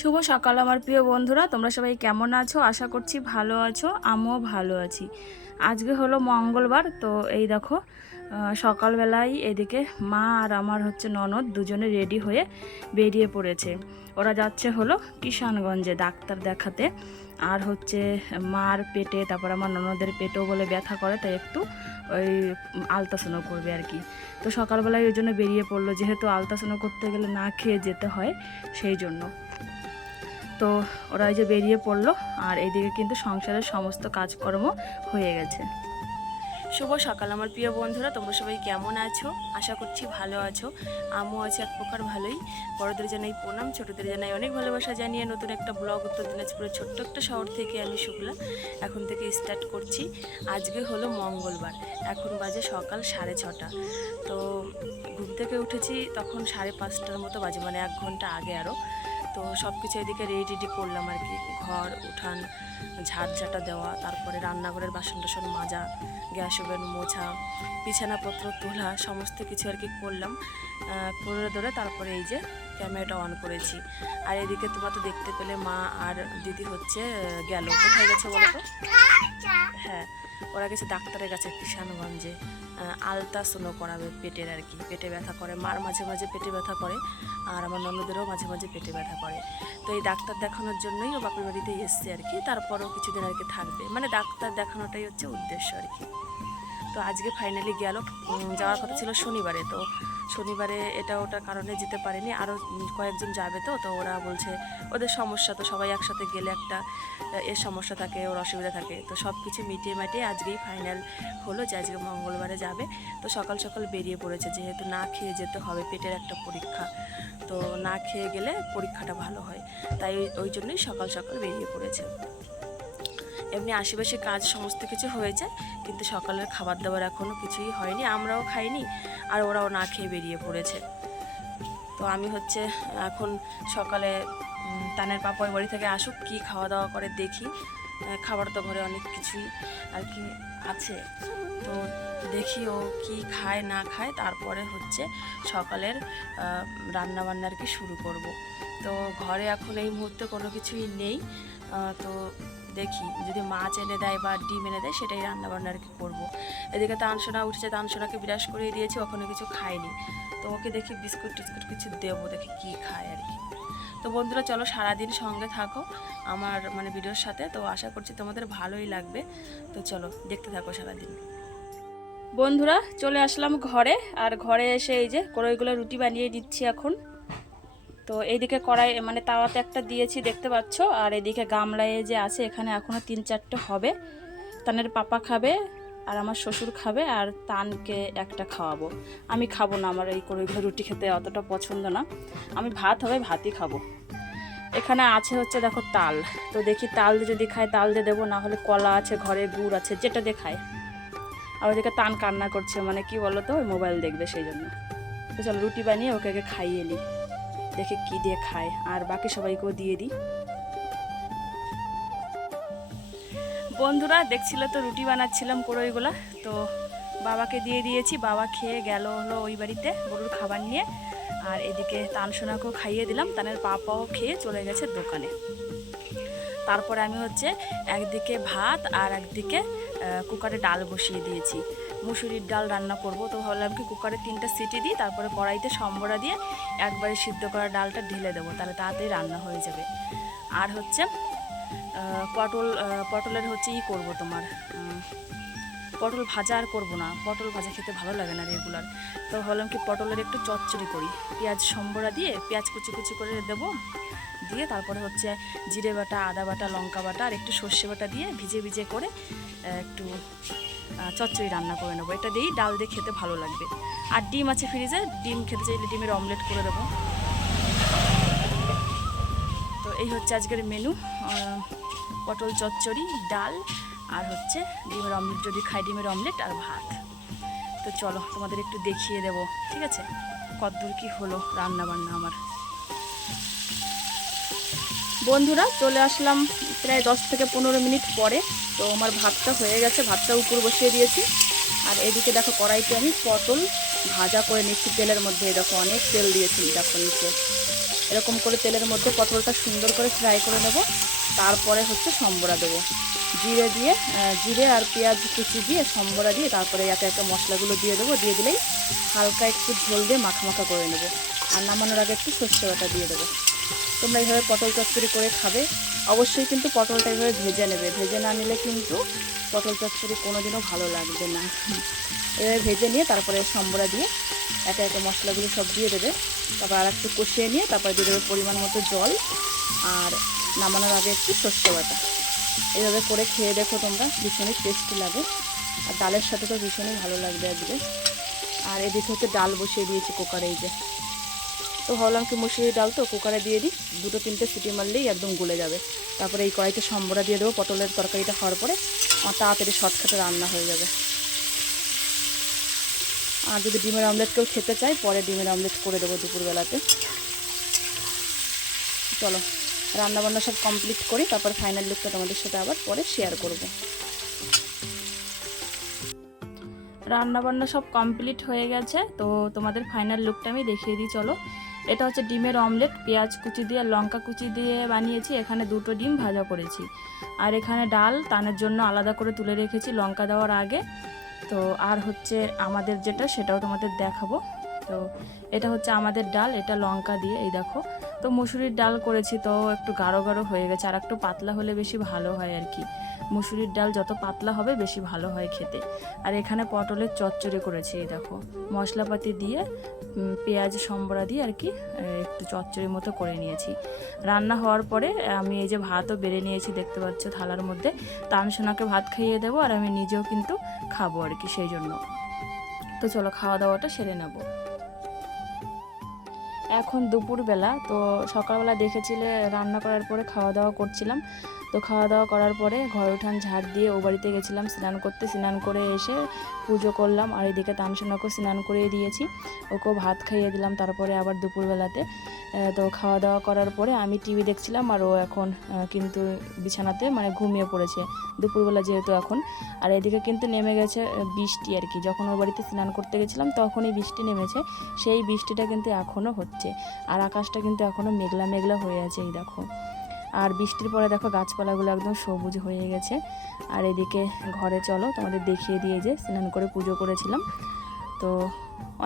শুভ সকাল আমার প্রিয় বন্ধুরা, তোমরা সবাই কেমন আছো? আশা করছি ভালো আছো, আমিও ভালো আছি। আজকে হলো মঙ্গলবার, তো এই দেখো সকালবেলায় এদিকে মা আর আমার ননদ দুজনে রেডি হয়ে বেরিয়ে পড়েছে। ওরা যাচ্ছে হলো কিষানগঞ্জে ডাক্তার দেখাতে। আর মার পেটে, তারপর আমার ননদের পেটেও বলে ব্যথা করে, তাই একটু ওই আলট্রাসাউন্ড করবে আর কি। তো সকালবেলায় ওই জন্য বেরিয়ে পড়লো, যেহেতু আলট্রাসাউন্ড করতে গেলে না খেয়ে যেতে হয়, সেই জন্য। তো ওরা এই যে বেরিয়ে পড়লো, আর এইদিকে কিন্তু সংসারের সমস্ত কাজকর্ম হয়ে গেছে। শুভ সকাল আমার প্রিয় বন্ধুরা, তোমরা সবাই কেমন আছো? আশা করছি ভালো আছো, আমিও আছি এক প্রকার ভালোই। বড়দের জানাই প্রণাম, ছোটদের জানাই অনেক ভালোবাসা জানিয়ে নতুন একটা ব্লগ উত্তর দিনাজপুরের ছোট্ট একটা শহর থেকে আমি শুক্লা এখন থেকে স্টার্ট করছি। আজকে হলো মঙ্গলবার, এখন বাজে সকাল 6:30। তো ঘুম থেকে উঠেছি তখন 5:30টার মতো বাজে, মানে 1 ঘন্টা আগে আরও। তো সব কিছু এদিকে রেডি করলাম আর কি, ঘর উঠান ঝাড়ঝাটা দেওয়া, তারপরে রান্নাঘরের বাসন টাসন মাজা, গ্যাস ওভেন মোছা, বিছানাপত্র তোলা, সমস্ত কিছু আর কি করলাম। করে ধরে তারপরে এই যে ক্যামেরাটা অন করেছি। আর এদিকে তোমরা তো দেখতে পেলে মা আর দিদি গেল, কোথায় গেছে বলো তো? হ্যাঁ, ওরা গেছে ডাক্তারের কাছে কিষানগঞ্জে, আলট্রাসাউন্ড করাবে পেটের আর কি। পেটে ব্যথা করে, মার মাঝে মাঝে পেটে ব্যথা করে, আর আমার ননদেরও মাঝে মাঝে পেটে ব্যথা করে। তো এই ডাক্তার দেখানোর জন্যই ও বাপের বাড়িতেই এসছে আর কি। তারপরও কিছুদিন আর কি থাকবে, মানে ডাক্তার দেখানোটাই হচ্ছে উদ্দেশ্য আর কি। তো আজকে ফাইনালি গেল। যাওয়ার কথা ছিল শনিবারে, তো শনিবারে এটা ওটার কারণে যেতে পারেনি। আরও কয়েকজন যাবে, তো ওরা বলছে ওদের সমস্যা, তো সবাই একসাথে গেলে একটা এর সমস্যা থাকে, ওর অসুবিধা থাকে। তো সব কিছু মিটিয়ে মাটিয়ে আজকেই ফাইনাল হলো যে আজকে মঙ্গলবারে যাবে। তো সকাল সকাল বেরিয়ে পড়েছে, যেহেতু না খেয়ে যেতে হবে, পেটের একটা পরীক্ষা। তো না খেয়ে গেলে পরীক্ষাটা ভালো হয়, তাই ওই জন্যই সকাল সকাল বেরিয়ে পড়েছে। এমনি আশেপাশে কাজ সমস্ত কিছু হয়েছে, কিন্তু সকালের খাবার দাবার এখনও কিছুই হয়নি, আমরাও খাইনি, আর ওরাও না খেয়ে বেরিয়ে পড়েছে। তো আমি এখন সকালে তানের পাপা ওই বাড়ি থেকে আসুক, কি খাওয়া দাওয়া করে দেখি। খাবার তো ঘরে অনেক কিছুই আর কি আছে, তো দেখি ও কি খায় না খায়, তারপরে সকালের রান্নাবান্না আর কি শুরু করব। তো ঘরে এখন এই মুহূর্তে কোনো কিছুই নেই, তো দেখি যদি মাছ এনে দেয় বা ডিম এনে দেয় সেটাই রান্নাবান্না আর কি করবো। এদিকে তানসোনা উঠেছে, তানসোনাকে বিরাস করিয়ে দিয়েছি, ওখানে কিছু খায়নি। তো ওকে দেখি বিস্কুট টিস্কুট কিছু দেবো, দেখি কী খায় আর কি। তো বন্ধুরা চলো সারাদিন সঙ্গে থাকো আমার ভিডিওর সাথে, তো আশা করছি তোমাদের ভালোই লাগবে। তো চলো দেখতে থাকো সারাদিন। বন্ধুরা চলে আসলাম ঘরে, আর ঘরে এসে এই যে কড়াইগুলো রুটি বানিয়ে দিচ্ছি এখন। তো এইদিকে কড়াই তাওয়াতে একটা দিয়েছি দেখতে পাচ্ছ, আর এদিকে গামলায় যে আছে এখানে এখনও 3-4টে হবে। তানের পাপা খাবে, আর আমার শ্বশুর খাবে, আর তানকে একটা খাওয়াবো। আমি খাবো না, আমার এই কড়াইগুলো রুটি খেতে অতটা পছন্দ না। আমি ভাত হবে, ভাতই খাবো। এখানে আছে দেখো তাল, তো দেখি তাল দিয়ে যদি খায় তাল দিয়ে দেবো, না হলে কলা আছে ঘরে, গুড় আছে, যেটা দিয়ে খায়। আর ওদিকে তান কান্না করছে, কি বলো তো, মোবাইল দেখবে সেই জন্য। তো চলো রুটি বানিয়ে ওকে খাইয়ে নিই, দেখে কি দিয়ে খায়, আর বাকি সবাইকেও দিয়ে দিই। বন্ধুরা দেখছিলে তো রুটি বানাচ্ছিলাম কড়াইগুলা, তো বাবাকে দিয়ে দিয়েছি, বাবা খেয়ে গেল হলো ওই বাড়িতে গরুর খাবার নিয়ে। আর এদিকে তানসোনাকেও খাইয়ে দিলাম, তানের পাপাও খেয়ে চলে গেছে দোকানে। তারপরে আমি একদিকে ভাত আর একদিকে কুকারে ডাল বসিয়ে দিয়েছি, মুসুরির ডাল রান্না করব। তো ভাবলাম কি কুকারে 3টা সিটি দিই, তারপরে কড়াইতে সম্বরা দিয়ে একবারে সিদ্ধ করা ডালটা ঢেলে দেবো, তাহলে তাড়াতাড়ি রান্না হয়ে যাবে। আর পটলের করব তোমার পটল ভাজা আর করবো না, পটল ভাজা খেতে ভালো লাগে না রেগুলার। তো ভাবলাম কি পটলের একটু চচ্চড়ি করি, পেঁয়াজ সম্বরা দিয়ে পেঁয়াজ কুচি কুচি করে দেবো, দিয়ে তারপরে জিরে বাটা, আদা বাটা, লঙ্কা বাটা আর একটু সর্ষে বাটা দিয়ে ভিজে ভিজে করে একটু চচ্চড়ি রান্না করে নেবো। এটা দিয়েই ডাল দিয়ে খেতে ভালো লাগবে। আর ডিম আছে ফ্রিজে, ডিম খেতে চাইলে ডিমের অমলেট করে দেবো। তো এই আজকের মেনু, পটল চচ্চড়ি, ডাল, আর ডিমের অমলেট, যদি খাই ডিমের অমলেট আর ভাত। তো চলো তোমাদের একটু দেখিয়ে দেবো, ঠিক আছে, কতদূর কি হলো রান্না বান্না আমার। বন্ধুরা চলে আসলাম প্রায় 10 থেকে 15 মিনিট পরে। তো আমার ভাতটা হয়ে গেছে, ভাতটা উপর বসিয়ে দিয়েছি। আর এদিকে দেখো কড়াইতে আমি পটল ভাজা করে নিচ্ছি তেলের মধ্যে। দেখো অনেক তেল দিয়েছি, দেখো নিচে এরকম করে তেলের মধ্যে পটলটা সুন্দর করে ফ্রাই করে নেব। তারপরে হচ্ছে সম্বরা দেবো, জিরে আর পেঁয়াজ কুচি দিয়ে সম্বরা দিয়ে তারপরে একে একে মশলাগুলো দিয়ে দেবো। দিয়ে দিলেই হালকা একটু ঝোল দিয়ে মাখা মাখা করে নেবো। আর নামানোর আগে একটু সর্ষে বাটা দিয়ে দেবো। তোমরা এইভাবে পটল চচ্চড়ি করে খাবে। অবশ্যই কিন্তু পটলটা এইভাবে ভেজে নেবে, ভেজে না নিলে কিন্তু পটল চচ্চড়ি কোনোদিনও ভালো লাগবে না। এভাবে ভেজে নিয়ে তারপরে সম্বরা দিয়ে একে একে মশলাগুলো সব দিয়ে দেবে। তারপর আর একটু কষিয়ে নিয়ে তারপরে দিয়ে দেবে পরিমাণ মতো জল, আর নামানোর আগে একটু সর্ষে বাটা। এইভাবে করে খেয়ে দেখো তোমরা, ভীষণই টেস্টি লাগে। আর ডালের সাথে তো ভীষণই ভালো লাগবে আজকে। আর এদিকে হচ্ছে ডাল বসিয়ে দিয়েছি কুকারে, এই যে। তো ভাবলাম কি মুসুরির ডাল তো কুকারে দিয়ে দিই, 2-3টে সিটি মারলেই একদম গলে যাবে। তারপরে এই কড়াইতে সম্বরা দিয়ে দেবো। পটলের তরকারিটা হওয়ার পরে আমার তাড়াতাড়ি শর্টকাটে রান্না হয়ে যাবে। আর যদি ডিমের অমলেট কেউ খেতে চায়, পরে ডিমের অমলেট করে দেবো দুপুরবেলাতে। চলো রান্নাবান্না সব কমপ্লিট করি, তারপর ফাইনাল লুকটা তোমাদের সাথে আবার পরে শেয়ার করব। রান্নাবান্না সব কমপ্লিট হয়ে গেছে, তো তোমাদের ফাইনাল লুকটা আমি দেখিয়ে দিই। চলো, এটা হচ্ছে ডিমের অমলেট, পেঁয়াজ কুচি দিয়ে লঙ্কা কুচি দিয়ে বানিয়েছি। এখানে 2টো ডিম ভাজা করেছি। আর এখানে ডাল তানের জন্য আলাদা করে তুলে রেখেছি লঙ্কা দেওয়ার আগে। তো আর হচ্ছে আমাদের যেটা, সেটাও তোমাদের দেখাবো। তো এটা হচ্ছে আমাদের ডাল, এটা লঙ্কা দিয়ে, এই দেখো। তো মুসুরির ডাল করেছি, তো একটু গাঢ় গাঢ় হয়ে গেছে, আর একটু পাতলা হলে বেশি ভালো হয় আর কি। মুসুরির ডাল যত পাতলা হবে বেশি ভালো হয় খেতে। আর এখানে পটলের চচ্চড়ি করেছি, এই দেখো, মশলাপাতি দিয়ে পেঁয়াজ সম্বরা দিয়ে আর কি একটু চচ্চড়ির মতো করে নিয়েছি। রান্না হওয়ার পরে আমি এই যে ভাতও বেড়ে নিয়েছি, দেখতে পাচ্ছ থালার মধ্যে। তানসোনাকে ভাত খাইয়ে দেবো, আর আমি নিজেও কিন্তু খাবো আর কি, সেই জন্য। তো চলো খাওয়া দাওয়াটা সেরে নেব। এখন দুপুরবেলা, তো সকালবেলা দেখেছিলে রান্না করার পরে খাওয়া দাওয়া করছিলাম। তো খাওয়া দাওয়া করার পরে ঘর উঠান ঝাড় দিয়ে ও বাড়িতে গেছিলাম স্নান করতে। স্নান করে এসে পুজো করলাম, আর এদিকে তানসোনাকেও স্নান করিয়ে দিয়েছি, ওকেও ভাত খাইয়ে দিলাম। তারপরে আবার দুপুরবেলাতে তো খাওয়া দাওয়া করার পরে আমি টিভি দেখছিলাম, আর ও এখন কিন্তু বিছানাতে মানে ঘুমিয়ে পড়েছে দুপুরবেলা যেহেতু এখন। আর এদিকে কিন্তু নেমে গেছে বৃষ্টি আর কি। যখন ওর বাড়িতে স্নান করতে গেছিলাম তখনই বৃষ্টি নেমেছে, সেই বৃষ্টিটা কিন্তু এখনও হচ্ছে। আর আকাশটা কিন্তু এখনও মেঘলা মেঘলা হয়ে আছে, এই দেখো। আর বৃষ্টির পরে দেখো গাছপালাগুলো একদম সবুজ হয়ে গেছে। আর এদিকে ঘরে চলো তোমাদের দেখিয়ে দিয়ে, যে স্নান করে পুজো করেছিলাম। তো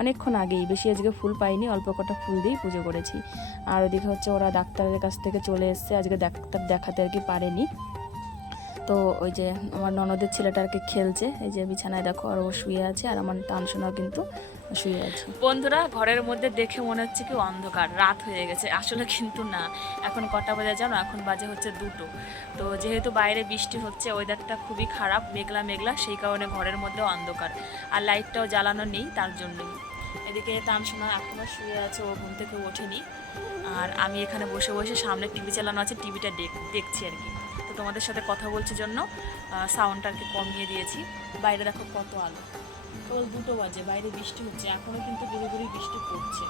অনেকক্ষণ আগেই, বেশি আজকে ফুল পাইনি, অল্প কটা ফুল দিয়েই পুজো করেছি। আর ওদিকে হচ্ছে ওরা ডাক্তারের কাছ থেকে চলে এসছে, আজকে ডাক্তার দেখাতে আর কি পারেনি। তো ওই যে আমার ননদের ছেলেটা আর কি খেলছে, এই যে বিছানায় দেখো, আর ও শুয়ে আছে, আর আমার তানসোনাও কিন্তু শুয়ে আছে। বন্ধুরা, ঘরের মধ্যে দেখে মনে হচ্ছে কি অন্ধকার, রাত হয়ে গেছে, আসলে কিন্তু না। এখন কটা বাজে জানো? এখন বাজে হচ্ছে 2টো। তো যেহেতু বাইরে বৃষ্টি হচ্ছে, ওয়েদারটা খুবই খারাপ, মেঘলা মেঘলা, সেই কারণে ঘরের মধ্যেও অন্ধকার, আর লাইটটাও জ্বালানো নেই, তার জন্যই। এদিকে তানসোনা এখনও শুয়ে আছে, ও ঘুম থেকে ওঠেনি। আর আমি এখানে বসে বসে, সামনে টিভি চালানো আছে, টিভিটা দেখছি আর কি। তো তোমাদের সাথে কথা বলছি জন্য সাউন্ডটা আর কি কমিয়ে দিয়েছি। বাইরে দেখো কত আলো, কেবল 2টো বাজে, বাইরে বৃষ্টি হচ্ছে, এখনও কিন্তু গুঁড়ো গুঁড়ি বৃষ্টি পড়ছে।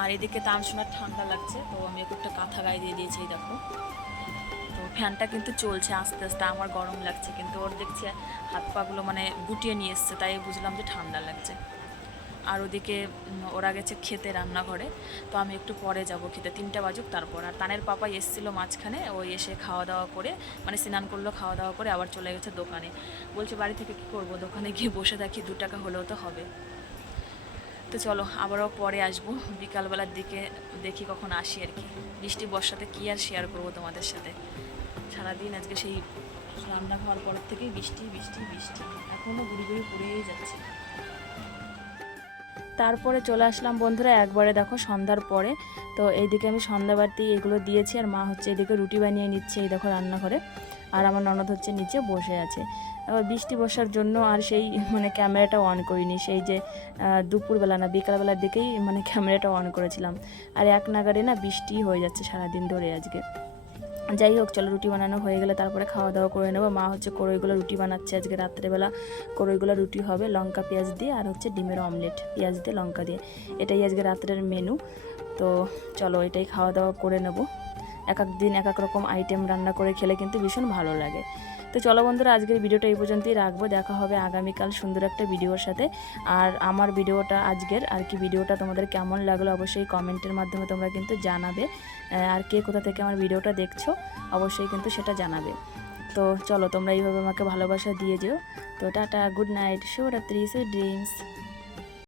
আর এদিকে তানসোনার ঠান্ডা লাগছে, তো আমি একটা কাঁথা গায়ে দিয়ে দিয়েছি, দেখো। তো ফ্যানটা কিন্তু চলছে আস্তে আস্তে, আমার গরম লাগছে, কিন্তু ওর দেখছি হাত পাগুলো মানে গুটিয়ে নিয়ে এসছে, তাই বুঝলাম যে ঠান্ডা লাগছে। আর ওদিকে ওরা গেছে খেতে রান্নাঘরে, তো আমি একটু পরে যাব খেতে, 3টা বাজুক তারপর। আর তানের পাপা এসেছিলো মাঝখানে, ওই এসে খাওয়া দাওয়া করে, মানে স্নান করলো, খাওয়া দাওয়া করে আবার চলে গেছে দোকানে। বলছে বাড়ি থেকে কী করবো, দোকানে গিয়ে বসে থাকি, 2 টাকা হলেও তো হবে। তো চলো আবারও পরে আসবো বিকালবেলার দিকে, দেখি কখন আসি আর কি। বৃষ্টি বর্ষাতে কী আর শেয়ার করবো তোমাদের সাথে, সারাদিন আজকে সেই রান্না খাওয়ার পর থেকেই বৃষ্টি বৃষ্টি বৃষ্টি, এখনও গুড়ি গুড়ি পড়েই যাচ্ছে। তারপরে চলে আসলাম বন্ধুরা একবারে, দেখো সন্ধ্যার পরে। তো এইদিকে আমি সন্ধ্যাবাতি এগুলো দিয়েছি, আর মা হচ্ছে এদিকে রুটি বানিয়ে নিচ্ছে, এই দেখো রান্নাঘরে। আর আমার ননদ হচ্ছে নিচে বসে আছে। আবার বৃষ্টি বসার জন্য আর সেই মানে ক্যামেরাটা অন করিনি, সেই যে দুপুরবেলা না বিকালবেলার দিকেই মানে ক্যামেরাটা অন করেছিলাম। আর এক নাগারে না বৃষ্টি হয়ে যাচ্ছে সারাদিন ধরে আজকে। যাই হোক, চলো রুটি বানানো হয়ে গেলে তারপরে খাওয়া দাওয়া করে নেবো। মা হচ্ছে কড়ইগুলো রুটি বানাচ্ছে আজকে রাত্রেবেলা, কড়ইগুলো রুটি হবে লঙ্কা পেঁয়াজ দিয়ে, আর হচ্ছে ডিমের অমলেট পেঁয়াজ দিয়ে লঙ্কা দিয়ে, এটাই আজকে রাত্রের মেনু। তো চলো এটাই খাওয়া দাওয়া করে নেব। এক এক দিন এক এক রকম আইটেম রান্না করে খেলে কিন্তু ভীষণ ভালো লাগে। তো চলো বন্ধুরা, আজকের ভিডিওটা এই পর্যন্তই রাখবো। দেখা হবে আগামীকাল সুন্দর একটা ভিডিওর সাথে। আর আমার ভিডিওটা আজকের আর কি ভিডিওটা তোমাদের কেমন লাগলো অবশ্যই কমেন্টের মাধ্যমে তোমরা কিন্তু জানাবে। আর কে কোথা থেকে আমার ভিডিওটা দেখছো অবশ্যই কিন্তু সেটা জানাবে। তো চলো, তোমরা এইভাবে আমাকে ভালোবাসা দিয়ে যেও। তো টাটা, গুড নাইট, শুভরাত্রি, সুইট ড্রিমস।